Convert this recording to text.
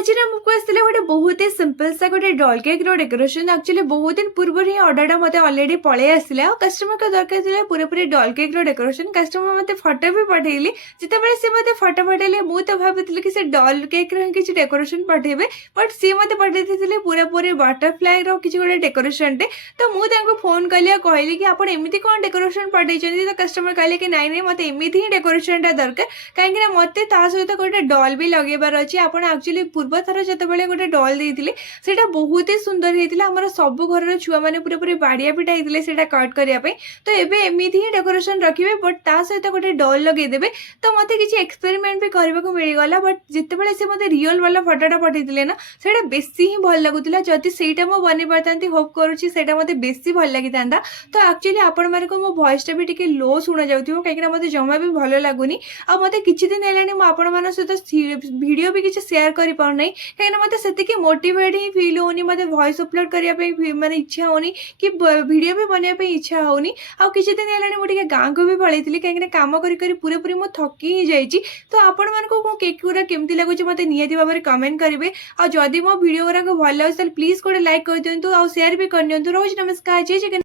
आज आमको आसला गोटे बहुत ही सिंपल सा गोटे डॉल केक रो डेकोरेशन एक्चुअली बहुत दिन पूर्व ही ऑर्डर मत अलरेडी पलि आसला और कस्टमर को दरकार था पूरा पूरी डॉल केक रो डेकोरेशन कस्टमर मत फोटो भी पठेली जितेबाला सी मत फोटो पठेले मुझे भाई कि डॉल केक किसी डेकोरेशन पठेबे बट सी मत पठे पूरा पूरी बटरफ्लाई रो किसी गोटे डेकोरेशन टे तो मुझे फोन कली कहली कि आप एमती कौन डेकोरेशन पठे तो कस्टमर कहले कि नाई नाई मत एमती ही डेकोरेशन दरकार कहीं मत सहित गोटे डॉल भी लगेबार अच्छे आपड़ एक्चुअली पूर्व थर जो गोटे डॉल देते सेटा बहुत ही सुंदर होता आम सब घर छुआ मैंने पूरा पूरी बाड़िया पिटा होता कट करने तो ये एमती ही डेकोरेशन रखिए बट ता सहित गोटे डॉल लगेदेवे तो मत किसी एक्सपेरिमेंट भी करने को मिलगला बट जितेबाला से मत रियल वाला फटोटा पठे ना से बेसी ही भल लगुला जदि से बन पारता होप करुँची मत बेसी भल लगी था तो एक्चुअली आपण मारे को मो वॉइसटा भी टिके लो शुणा जाउथिबो कहीं मत जमा भी भल लगुनी आ मत किछि दिन हेलानी मो आपण मान सहित वीडियो भी किसी शेयर कर पारना कहीं मत से मोटिवेट ही फिल होनी मत वॉइस अपलोड करने माने इच्छा होनी कि वीडियो भी बनवाई इच्छा होनी आ किछि दिन हेलानी मो गाँ को भी पलैती कहीं काम करी पूरा पूरी मो थकी ही जाइए तो आपण मानक मो केक गुरा केमती लगुच मत निहाती भाव में कमेंट करेंगे और जदि मो वीडियो गुरा भल लगे प्लीज गोटे लाइक कर दिंतु और शेयर भी कर दिंतु रोज नमस्कार जय जगन्नाथ।